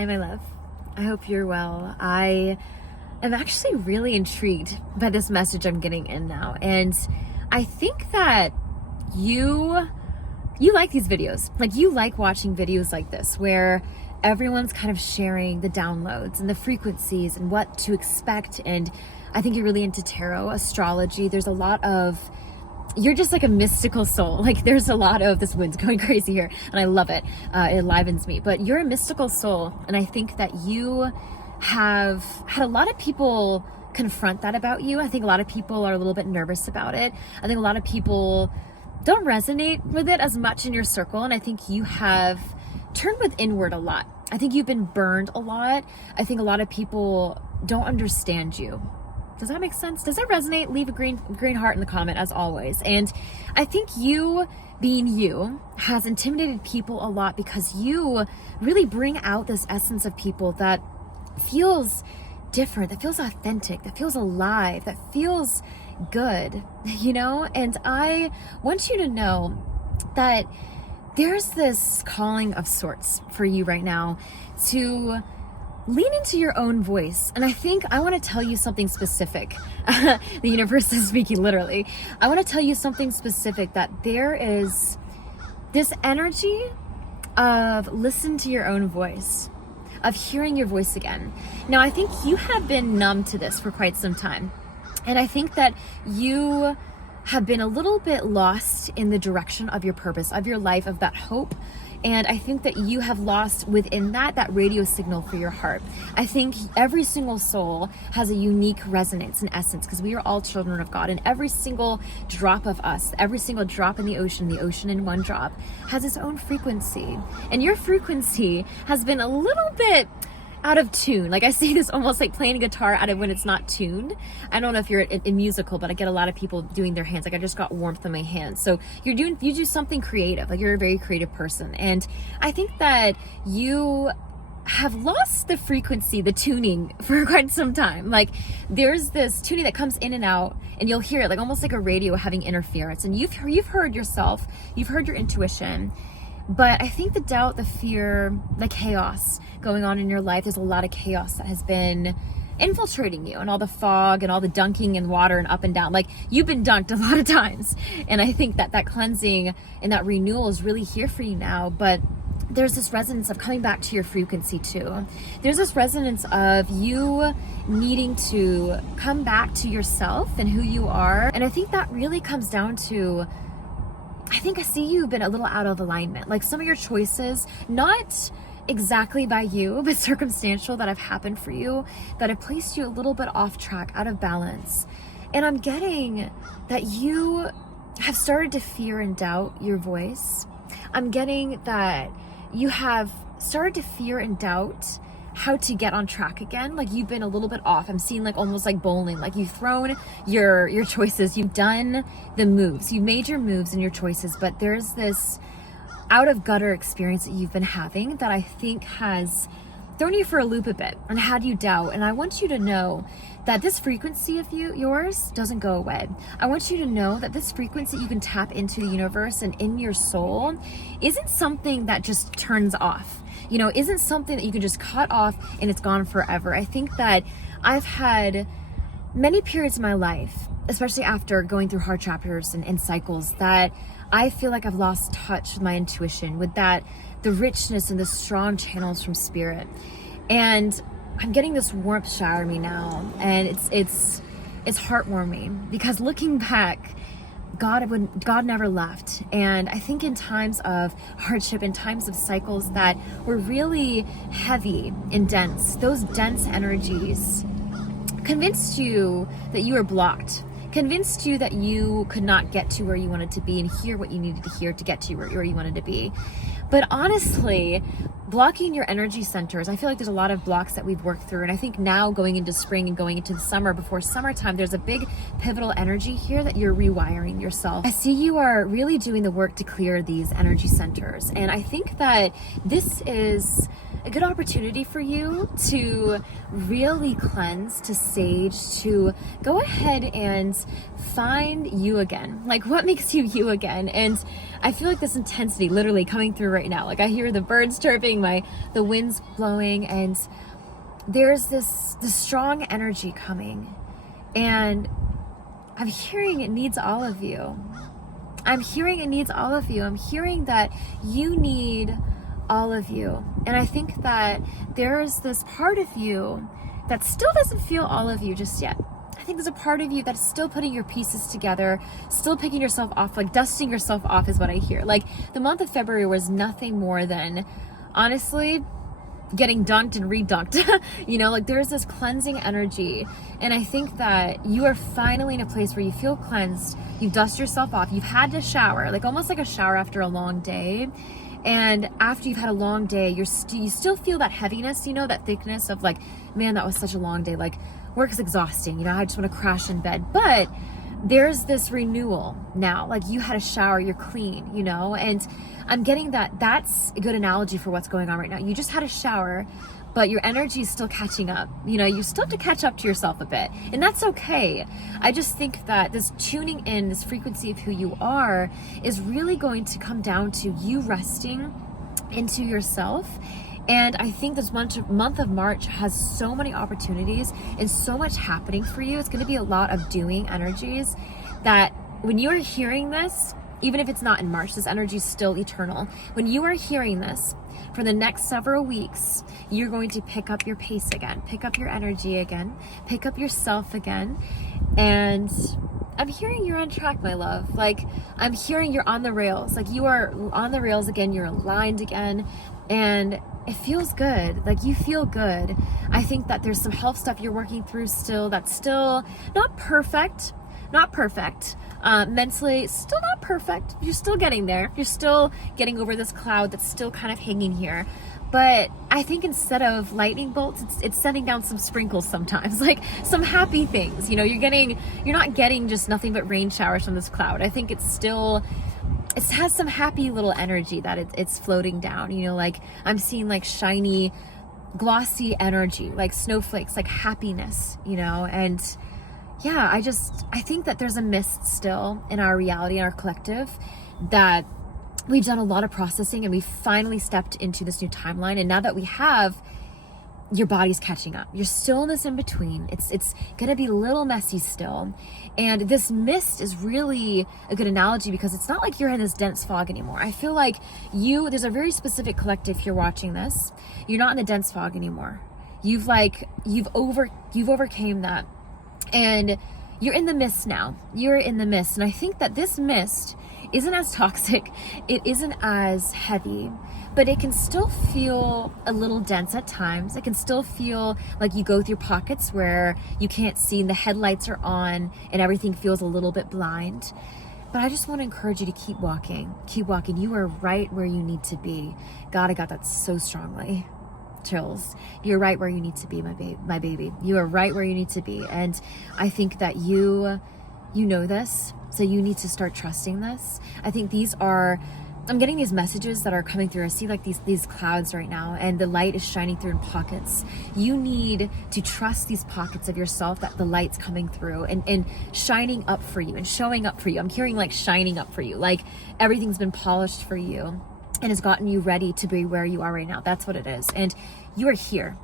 Hi, my love. I hope you're well. I am actually really intrigued by this message I'm getting in now. And I think that you like these videos. Like, you like watching videos like this where everyone's kind of sharing the downloads and the frequencies and what to expect. And I think you're really into tarot, astrology. There's a lot of, you're just like a mystical soul. Like, there's a lot of, this wind's going crazy here and I love it. It enlivens me, but you're a mystical soul. And I think that you have had a lot of people confront that about you. I think a lot of people are a little bit nervous about it. I think a lot of people don't resonate with it as much in your circle. And I think you have turned with inward a lot. I think you've been burned a lot. I think a lot of people don't understand you. Does that make sense? Does that resonate? Leave a green heart in the comment, as always. And I think you, being you, has intimidated people a lot because you really bring out this essence of people that feels different, that feels authentic, that feels alive, that feels good, you know? And I want you to know that there's this calling of sorts for you right now to lean into your own voice. And I think I want to tell you something specific. The universe is speaking literally. I want to tell you something specific, that there is this energy of listen to your own voice, of hearing your voice again. Now, I think you have been numb to this for quite some time. And I think that you have been a little bit lost in the direction of your purpose, of your life, of that hope. And I think that you have lost within that radio signal for your heart. I think every single soul has a unique resonance and essence, because we are all children of God, and every single drop of us, every single drop in the ocean in one drop, has its own frequency. And your frequency has been a little bit out of tune. Like, I see this almost like playing a guitar out of when it's not tuned. I don't know if you're in musical, but I get a lot of people doing their hands. Like, I just got warmth in my hands. So you do something creative. Like, you're a very creative person. And I think that you have lost the frequency, the tuning, for quite some time. Like, there's this tuning that comes in and out, and you'll hear it like almost like a radio having interference. And you've heard yourself, you've heard your intuition. But I think the doubt, the fear, the chaos going on in your life, there's a lot of chaos that has been infiltrating you, and all the fog and all the dunking in water and up and down. Like, you've been dunked a lot of times. And I think that cleansing and that renewal is really here for you now. But there's this resonance of coming back to your frequency too. There's this resonance of you needing to come back to yourself and who you are. And I think that really comes down to, I think I see you've been a little out of alignment. Like, some of your choices, not exactly by you, but circumstantial, that have happened for you, that have placed you a little bit off track, out of balance. And I'm getting that you have started to fear and doubt your voice. I'm getting that you have started to fear and doubt how to get on track again. Like, you've been a little bit off. I'm seeing like almost like bowling. Like, you've thrown your choices, you've done the moves, you've made your moves and your choices, but there's this out of gutter experience that you've been having that I think has thrown you for a loop a bit and had you doubt. And I want you to know that this frequency of yours doesn't go away. I want you to know that this frequency you can tap into the universe and in your soul isn't something that just turns off. You know, isn't something that you can just cut off and it's gone forever. I think that I've had many periods in my life, especially after going through hard chapters and cycles, that I feel like I've lost touch with my intuition, with that, the richness and the strong channels from spirit. And I'm getting this warmth shower me now, and it's heartwarming, because looking back, God never left. And I think in times of hardship, in times of cycles that were really heavy and dense, those dense energies convinced you that you were blocked, convinced you that you could not get to where you wanted to be and hear what you needed to hear to get to where you wanted to be. But honestly, blocking your energy centers, I feel like there's a lot of blocks that we've worked through. And I think now, going into spring and going into the summer, before summertime, there's a big pivotal energy here that you're rewiring yourself. I see you are really doing the work to clear these energy centers. And I think that this is a good opportunity for you to really cleanse, to sage, to go ahead and find you again. Like, what makes you you again? And I feel like this intensity literally coming through right now. Like I hear the birds chirping, the wind's blowing, and there's this strong energy coming. And I'm hearing it needs all of you. I'm hearing it needs all of you. I'm hearing that you need all of you. And I think that there's this part of you that still doesn't feel all of you just yet. I think there's a part of you that's still putting your pieces together, still picking yourself off, like dusting yourself off is what I hear. Like the month of February was nothing more than, honestly, getting dunked and redunked. You know, like there's this cleansing energy. And I think that you are finally in a place where you feel cleansed. You dust yourself off. You've had to shower, like almost like a shower after a long day. And after you've had a long day, you still feel that heaviness, you know, that thickness of like, man, that was such a long day. Like work is exhausting. You know, I just want to crash in bed. But there's this renewal now. Like you had a shower, you're clean, you know, and I'm getting that's a good analogy for what's going on right now. You just had a shower, but your energy is still catching up. You know, you still have to catch up to yourself a bit, and that's okay. I just think that this tuning in, this frequency of who you are is really going to come down to you resting into yourself. And I think this month of March has so many opportunities and so much happening for you. It's going to be a lot of doing energies that when you are hearing this, even if it's not in March, this energy is still eternal. When you are hearing this for the next several weeks, you're going to pick up your pace again, pick up your energy again, pick up yourself again. And I'm hearing you're on track, my love. Like I'm hearing you're on the rails. Like you are on the rails again. You're aligned again. And it feels good. Like you feel good. I think that there's some health stuff you're working through still that's still not perfect. Mentally, still not perfect. You're still getting there. You're still getting over this cloud that's still kind of hanging here. But I think instead of lightning bolts, it's sending down some sprinkles sometimes, like some happy things. You know, you're not getting just nothing but rain showers from this cloud. I think it has some happy little energy that it's floating down. You know, like I'm seeing like shiny, glossy energy, like snowflakes, like happiness, you know, and yeah, I think that there's a mist still in our reality, in our collective, that we've done a lot of processing and we finally stepped into this new timeline. And now that we have, your body's catching up. You're still in this in between. It's gonna be a little messy still. And this mist is really a good analogy because it's not like you're in this dense fog anymore. I feel like there's a very specific collective here watching this. You're not in the dense fog anymore. You've overcame that. And you're in the mist now. You're in the mist. And I think that this mist isn't as toxic. It isn't as heavy, but it can still feel a little dense at times. It can still feel like you go through pockets where you can't see and the headlights are on and everything feels a little bit blind. But I just want to encourage you to keep walking. Keep walking. You are right where you need to be. God, I got that so strongly. Chills. You're right where you need to be, my baby. You are right where you need to be. And I think that you know this, so you need to start trusting this. I think I'm getting these messages that are coming through. I see like these clouds right now, and the light is shining through in pockets. You need to trust these pockets of yourself that the light's coming through and shining up for you and showing up for you. I'm hearing like shining up for you, like everything's been polished for you and has gotten you ready to be where you are right now. That's what it is. And you are here.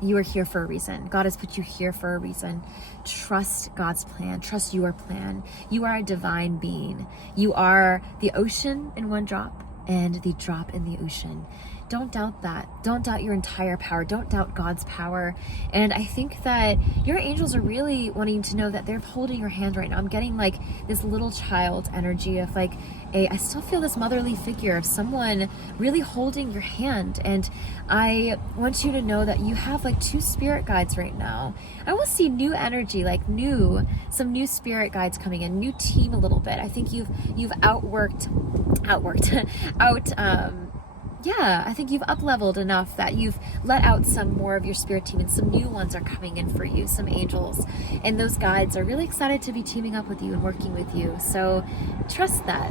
You are here for a reason. God has put you here for a reason. Trust God's plan. Trust your plan. You are a divine being. You are the ocean in one drop and the drop in the ocean. Don't doubt that. Don't doubt your entire power. Don't doubt God's power. And I think that your angels are really wanting to know that they're holding your hand right now. I'm getting like this little child energy of like I still feel this motherly figure of someone really holding your hand. And I want you to know that you have like 2 spirit guides right now. I will see new energy, like some new spirit guides coming in, new team a little bit. I think you've I think you've up-leveled enough that you've let out some more of your spirit team, and some new ones are coming in for you, some angels. And those guides are really excited to be teaming up with you and working with you. So trust that.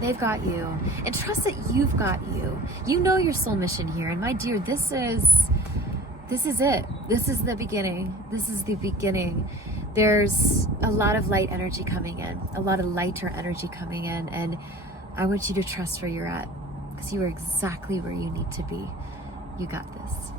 They've got you. And trust that you've got you. You know your soul mission here. And my dear, this is it. This is the beginning. This is the beginning. There's a lot of light energy coming in, a lot of lighter energy coming in. And I want you to trust where you're at, because you are exactly where you need to be. You got this.